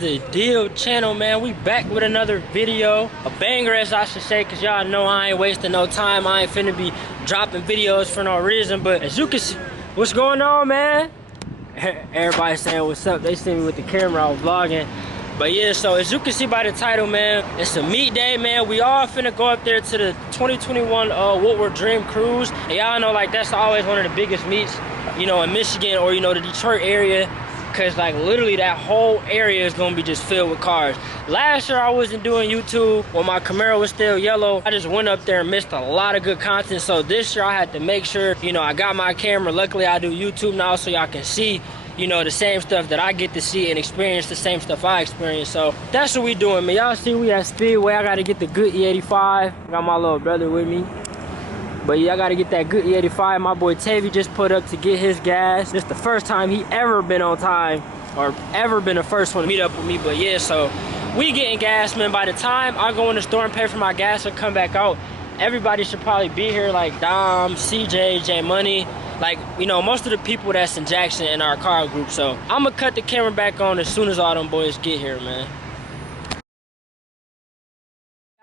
the deal, channel, man? We back with another video, a banger as I should say, because y'all know I ain't wasting no time. I ain't finna be dropping videos for no reason, but as you can see, what's going on, man? Everybody saying what's up. They see me with the camera, I was vlogging. But yeah, so as you can see by the title, man, it's a meet day, man. We all finna go up there to the 2021 Woodward Dream Cruise. And y'all know, like, that's always one of the biggest meets, you know, in Michigan or, you know, the Detroit area. Cause like literally that whole area is gonna be just filled with cars. Last year I wasn't doing YouTube when my Camaro was still yellow. I just went up there and missed a lot of good content. So this year I had to make sure, you know, I got my camera. Luckily I do YouTube now, so y'all can see, you know, the same stuff that I get to see and experience the same stuff I experience. So that's what we doing, man. Y'all see we at Speedway. I gotta get the good E85. Got my little brother with me. But yeah, I gotta get that good E85. My boy Tavy just put up to get his gas. This is the first time he ever been on time or ever been the first one to meet up with me. But yeah, so we getting gas, man. By the time I go in the store and pay for my gas and come back out, everybody should probably be here, like Dom, CJ, J Money, like, you know, most of the people that's in Jackson in our car group. So I'm gonna cut the camera back on as soon as all them boys get here, man.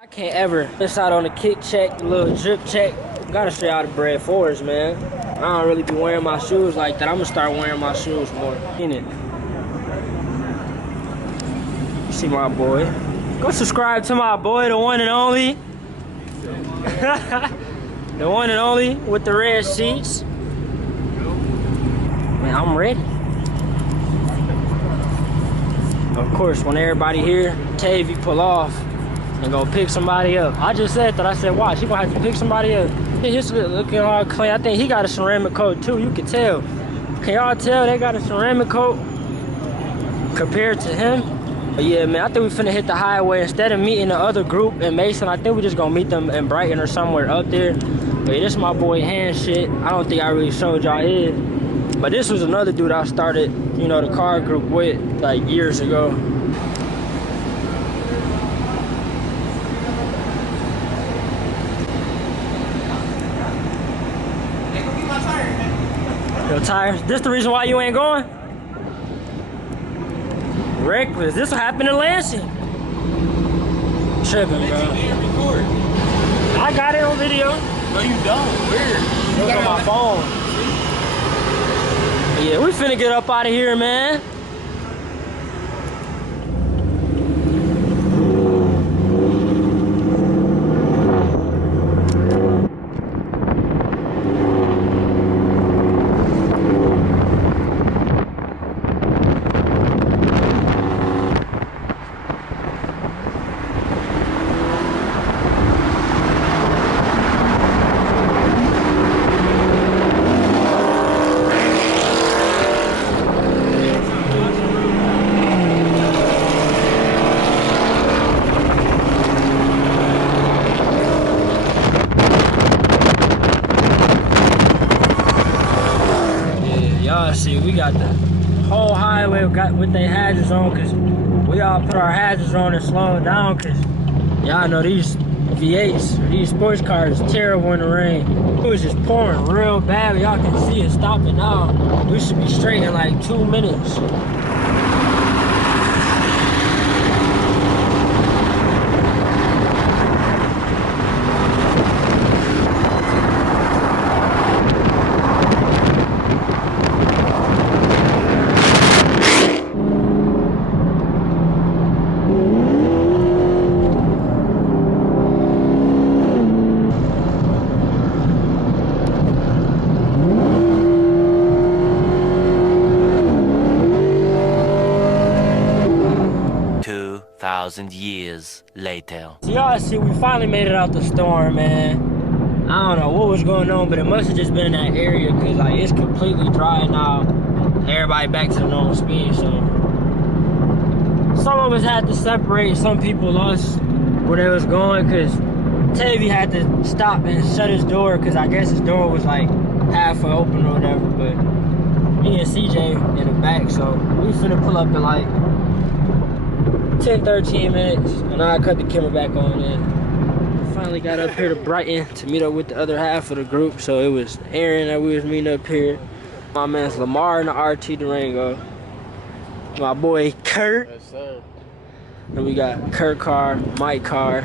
I can't ever miss out on the kick check, the little drip check. Gotta stay out of bread fours, man. I don't really be wearing my shoes like that. I'm gonna start wearing my shoes more. In it. You see my boy. Go subscribe to my boy, the one and only. The one and only with the red seats. Man, I'm ready. Of course, when everybody here, Tavy pull off and go pick somebody up. I just said that. I said, watch, he gonna have to pick somebody up. He's looking all clean. I think he got a ceramic coat too. You can tell. Can y'all tell they got a ceramic coat compared to him? But yeah, man, I think we finna hit the highway. Instead of meeting the other group in Mason, I think we just gonna meet them in Brighton or somewhere up there. But yeah, this is my boy Hand Shit. I don't think I really showed y'all his. But this was another dude I started, you know, the car group with like years ago. Your tires. This the reason why you ain't going? Reckless. This will happen in Lansing. Tripping, bro. I got it on video. No, you don't. Where? It was on my phone. Yeah, we finna get up out of here, man. 'Cause see, we got the whole highway with their hazards on, because we all put our hazards on and slow down, because y'all know these V8s, these sports cars is terrible in the rain. It was just pouring real bad. Y'all can see it stopping now. We should be straight in like 2 minutes. 2,000 years later. So y'all see, we finally made it out the storm, man. I don't know what was going on, but it must have just been in that area, because like it's completely dry now. Everybody back to the normal speed, so some of us had to separate. Some people lost where they was going, because Tavy had to stop and shut his door, because I guess his door was like half open or whatever. But me and CJ in the back, so we finna pull up in like 10-13 minutes, and I cut the camera back on in. Finally got up here to Brighton to meet up with the other half of the group. So it was Aaron that we was meeting up here, my man's Lamar in the RT Durango, my boy Kurt. Yes, sir. And we got Kurt car, Mike car,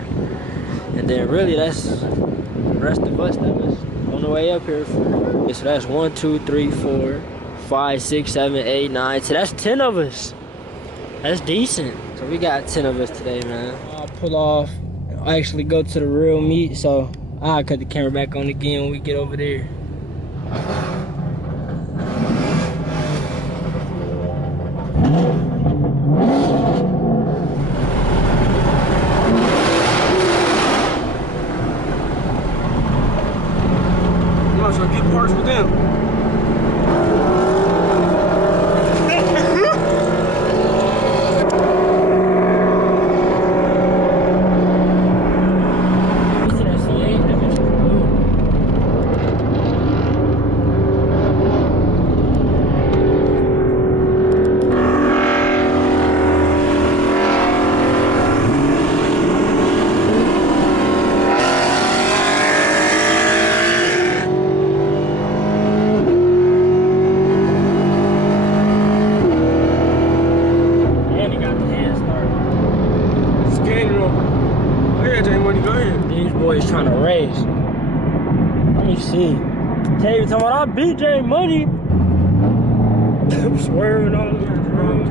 and then really that's the rest of us that was on the way up here. So that's 1, 2, 3, 4, 5, 6, 7, 8, 9. So that's 10 of us. That's decent. So we got 10 of us today, man. I'll pull off. I actually go to the real meet, so I'll cut the camera back on again when we get over there. So get parts with them. Boys trying to race. Let me see. Tavy talking about I beat J Money. I'm swerving all over the road.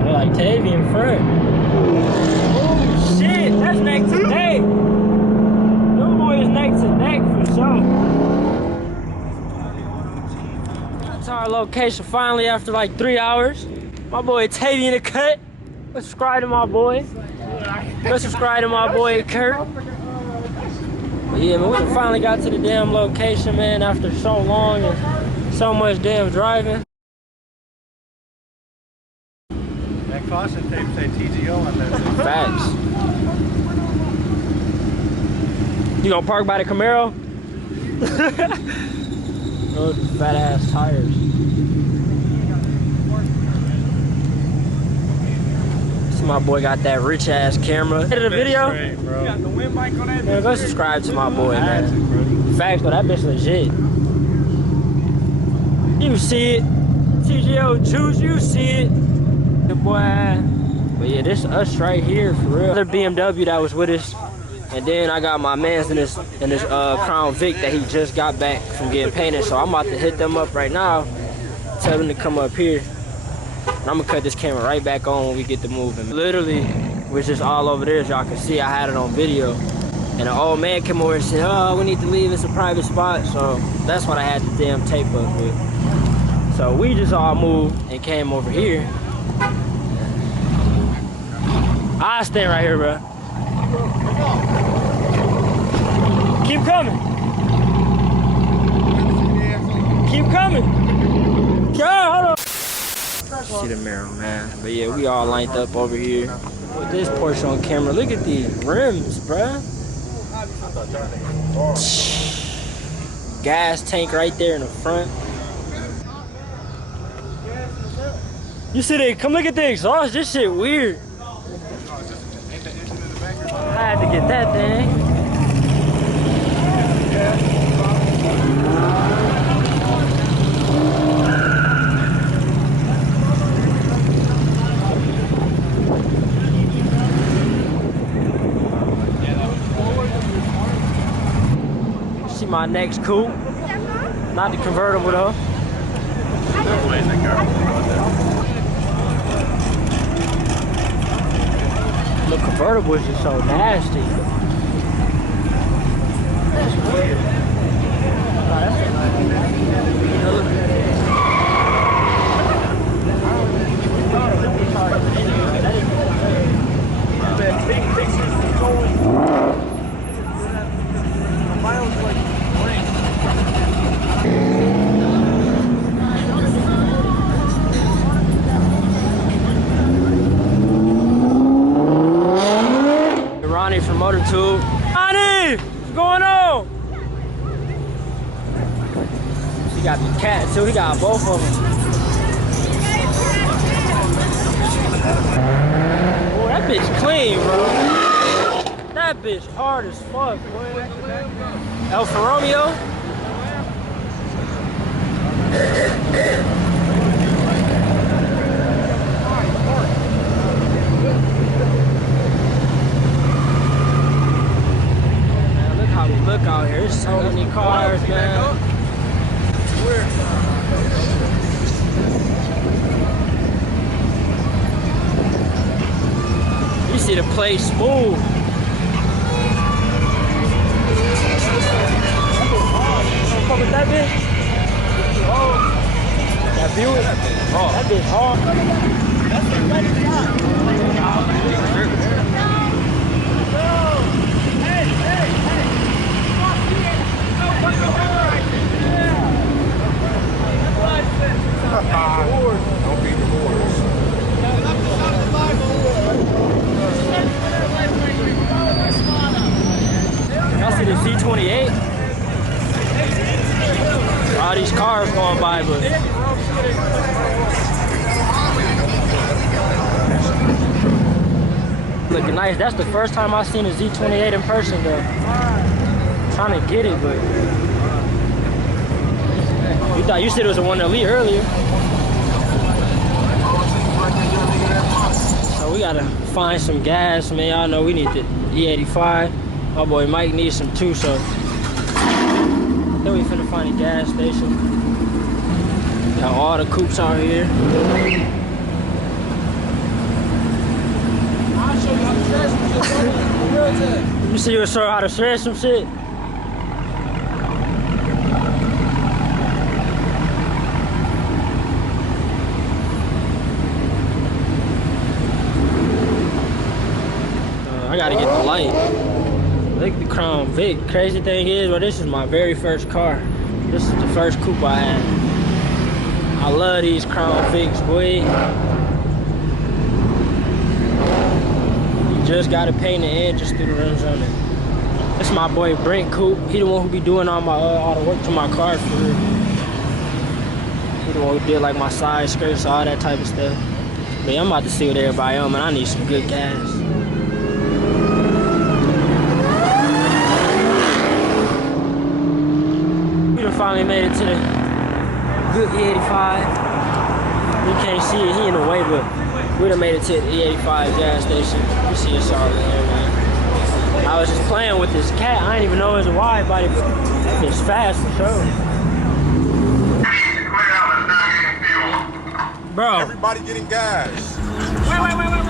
I like Tavy in front. Oh shit, that's neck to neck. Them boys neck to neck for sure. Got to our location finally after like 3 hours. My boy Tavy in the cut. Let's subscribe to my boy. Go subscribe to my boy Kurt. But yeah, man, we finally got to the damn location, man, after so long and so much damn driving. That caution tape say TGO on that thing. Facts. You gonna park by the Camaro? Those fat ass tires. My boy got that rich ass camera. Hit the video. Great, bro. You got the wind mic on that. Man, go subscribe to my boy, man. Facts, but that bitch legit. You see it. TGO Juice, you see it. The boy. But yeah, this us right here for real. Another BMW that was with us. And then I got my mans in this Crown Vic that he just got back from getting painted. So I'm about to hit them up right now. Tell them to come up here. And I'm gonna cut this camera right back on when we get to moving. Literally, we're just all over there, as y'all can see. I had it on video. And an old man came over and said, oh, we need to leave, it's a private spot. So that's what I had the damn tape up with. So we just all moved and came over here. I'll stay right here, bro. Keep coming. Keep coming. God, hold on. See the mirror, man. But yeah, we all lined up over here with this Porsche on camera. Look at these rims, bruh. Gas tank right there in the front. You see that? Come look at the exhaust. This shit weird. I had to get that thing. My next coupe, not the convertible though. The convertible is just so nasty. That's weird. Ronnie from Motor Tube. Ronnie, what's going on? He got the cat too. He got both of them. Oh, that bitch clean, bro. That bitch hard as fuck, boy. Alfa Romeo. look out here. There's so many cars, man. You see the place smooth. Fuck with that bitch? That view is that bitch hard. Don't beat the horse. Y'all see the Z28? All these cars going by, but looking nice. That's the first time I've seen a Z28 in person, though. Trying to get it, but you said it was a 1 elite earlier. So we gotta find some gas, man. Y'all know we need the E85. My boy Mike needs some too, so then we finna find a gas station. Got all the coupes out here. I'll show you how to shred some shit. You see you show how to shred some shit? I gotta get the light. Look at the Crown Vic. Crazy thing is, well, this is my very first car. This is the first coupe I had. I love these Crown Vics, boy. You just gotta paint the edges through the rims on it. This is my boy Brent coupe. He the one who be doing all my all the work to my car for real. He the one who did like my side skirts, all that type of stuff. But yeah, I'm about to see what everybody on, man. I need some good gas. Finally made it to the good E85. You can't see it, he in the way, but we done made it to the E85 gas station. You see us all in here, man. I was just playing with this cat. I didn't even know it was a wide body, but it's fast for sure. Bro. Everybody getting gas. Wait.